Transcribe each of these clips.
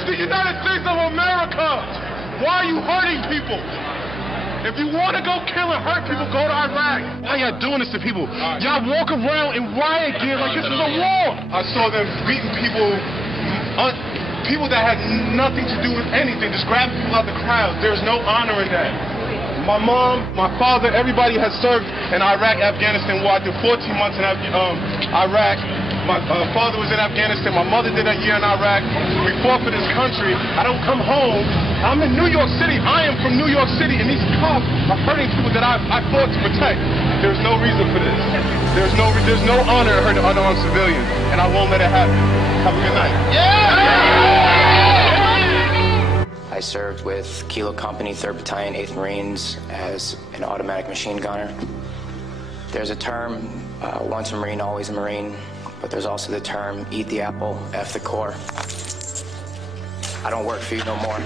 It's the United States of America. Why are you hurting people? If you want to go kill and hurt people, go to Iraq. Why y'all doing this to people? Y'all walk around in riot gear like this is a war. I saw them beating people, people that had nothing to do with anything, just grabbing people out of the crowd. There's no honor in that. My mom, my father, everybody has served in Iraq, Afghanistan war. I did 14 months in Iraq. My father was in Afghanistan. My mother did a year in Iraq. We fought for this country. I don't come home. I'm in New York City. I am from New York City, and these cops are hurting people that I fought to protect. There's no reason for this. There's no honor in hurting unarmed civilians, and I won't let it happen. Have a good night. I served with Kilo Company, 3rd Battalion, 8th Marines as an automatic machine gunner. There's a term, once a Marine, always a Marine. But there's also the term, eat the apple, F the core. I don't work for you no more.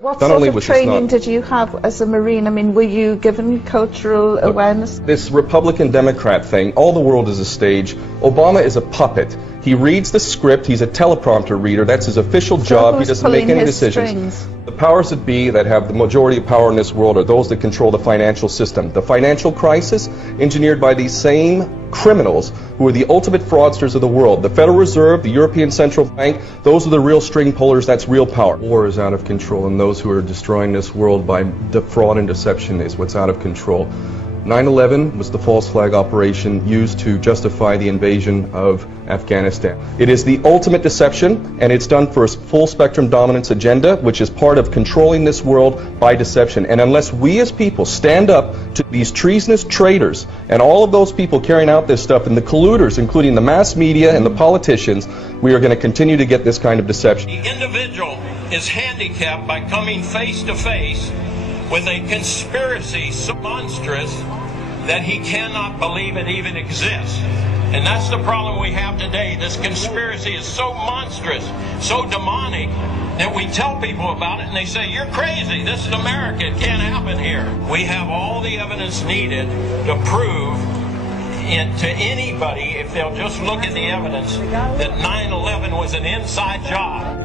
What sort of training did you have as a Marine? I mean, were you given cultural awareness? This Republican-Democrat thing, all the world is a stage. Obama is a puppet. He reads the script, he's a teleprompter reader, that's his official job, he doesn't make any decisions. Strings? The powers that be that have the majority of power in this world are those that control the financial system. The financial crisis engineered by these same criminals who are the ultimate fraudsters of the world. The Federal Reserve, the European Central Bank, those are the real string pullers, that's real power. War is out of control, and those who are destroying this world by fraud and deception is what's out of control. 9/11 was the false flag operation used to justify the invasion of Afghanistan. It is the ultimate deception, and it's done for a full spectrum dominance agenda, which is part of controlling this world by deception. And unless we as people stand up to these treasonous traitors and all of those people carrying out this stuff and the colluders, including the mass media and the politicians, we are going to continue to get this kind of deception. The individual is handicapped by coming face to face with a conspiracy so monstrous that he cannot believe it even exists. And that's the problem we have today. This conspiracy is so monstrous, so demonic, that we tell people about it and they say, you're crazy, this is America, it can't happen here. We have all the evidence needed to prove to anybody, if they'll just look at the evidence, that 9/11 was an inside job.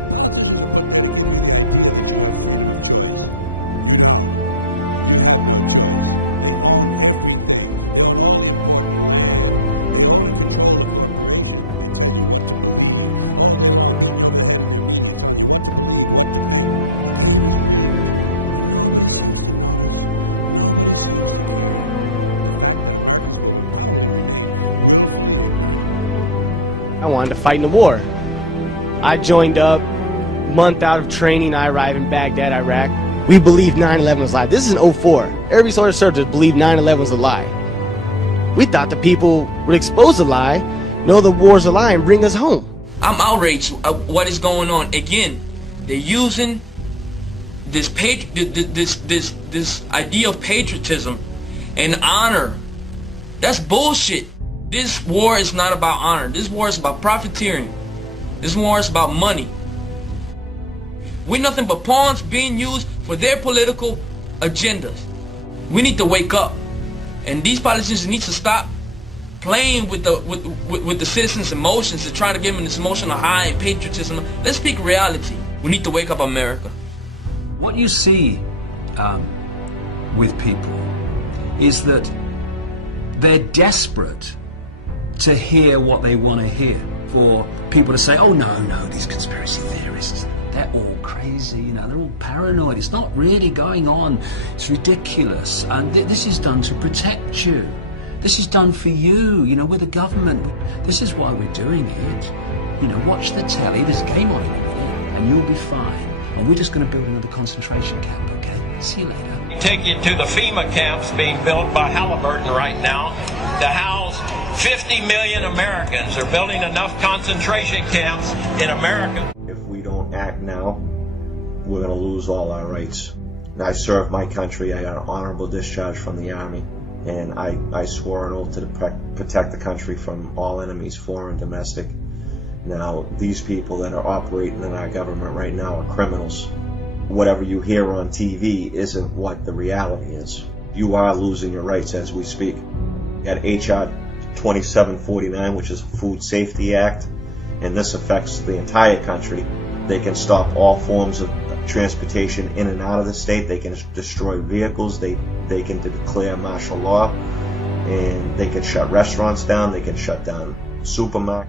I wanted to fight in the war. I joined up, month out of training, I arrived in Baghdad, Iraq. We believed 9/11 was a lie. This is in 04. Every soldier served believed 9/11 was a lie. We thought the people would expose the lie, know the war's a lie, and bring us home. I'm outraged at what is going on. Again, they're using this idea of patriotism and honor. That's bullshit. This war is not about honor. This war is about profiteering. This war is about money. We're nothing but pawns being used for their political agendas. We need to wake up, and these politicians need to stop playing with the citizens' emotions and try to give them this emotional high and patriotism. Let's speak reality. We need to wake up America. What you see with people is that they're desperate to hear what they want to hear. For people to say, oh no, these conspiracy theorists, they're all crazy, you know, they're all paranoid, it's not really going on, it's ridiculous, and this is done to protect you. This is done for you, you know, we're the government. This is why we're doing it. You know, watch the telly, there's a game on in a minute, and you'll be fine. And we're just going to build another concentration camp, okay? See you later. Take you to the FEMA camps being built by Halliburton right now to house 50 million Americans. They're building enough concentration camps in America. If we don't act now, we're going to lose all our rights. And I served my country. I got an honorable discharge from the Army. And I swore an oath to protect the country from all enemies, foreign and domestic. Now, these people that are operating in our government right now are criminals. Whatever you hear on TV isn't what the reality is. You are losing your rights as we speak. You got H.R. 2749, which is a Food Safety Act. and this affects the entire country. They can stop all forms of transportation in and out of the state. They can destroy vehicles. They can declare martial law, and they can shut restaurants down. They can shut down supermarkets.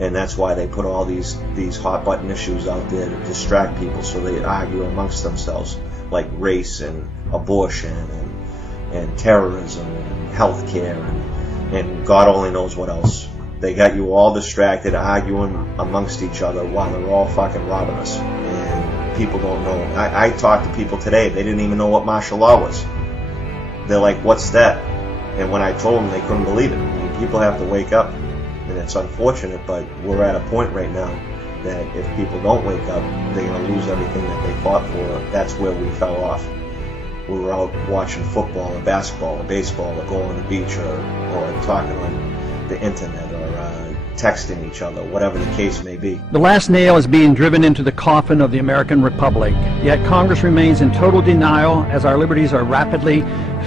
And that's why they put all these hot button issues out there to distract people, so they argue amongst themselves, like race and abortion and terrorism and healthcare and God only knows what else. They got you all distracted, arguing amongst each other while they're all fucking robbing us. And people don't know. I talked to people today, they didn't even know what martial law was. They're like, what's that? And when I told them, they couldn't believe it. I mean, people have to wake up. And it's unfortunate, but we're at a point right now that if people don't wake up, they're going to lose everything that they fought for. That's where we fell off. We were out watching football or basketball or baseball or going on the beach or talking on the internet or texting each other, whatever the case may be. The last nail is being driven into the coffin of the American Republic, yet Congress remains in total denial as our liberties are rapidly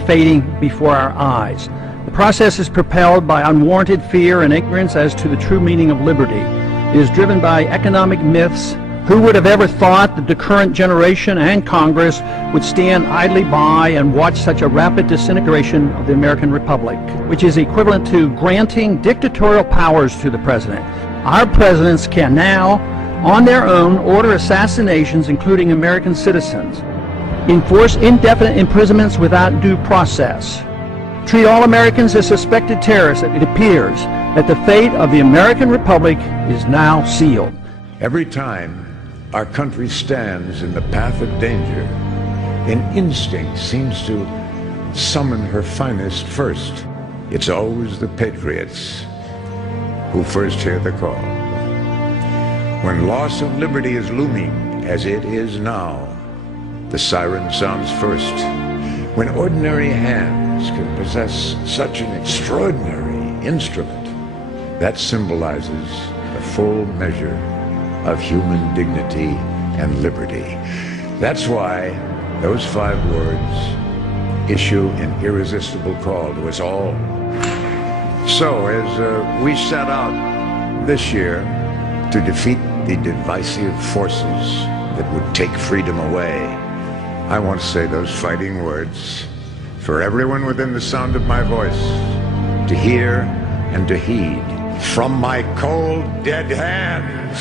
fading before our eyes. The process is propelled by unwarranted fear and ignorance as to the true meaning of liberty. It is driven by economic myths. Who would have ever thought that the current generation and Congress would stand idly by and watch such a rapid disintegration of the American Republic, which is equivalent to granting dictatorial powers to the president. Our presidents can now, on their own, order assassinations, including American citizens, enforce indefinite imprisonments without due process, treat all Americans as suspected terrorists. It appears that the fate of the American Republic is now sealed. Every time our country stands in the path of danger, an instinct seems to summon her finest first. It's always the patriots who first hear the call. When loss of liberty is looming, as it is now, the siren sounds first. When ordinary hands can possess such an extraordinary instrument, that symbolizes the full measure of human dignity and liberty. That's why those 5 words issue an irresistible call to us all. So as we set out this year to defeat the divisive forces that would take freedom away, I want to say those fighting words for everyone within the sound of my voice to hear and to heed. From my cold, dead hands,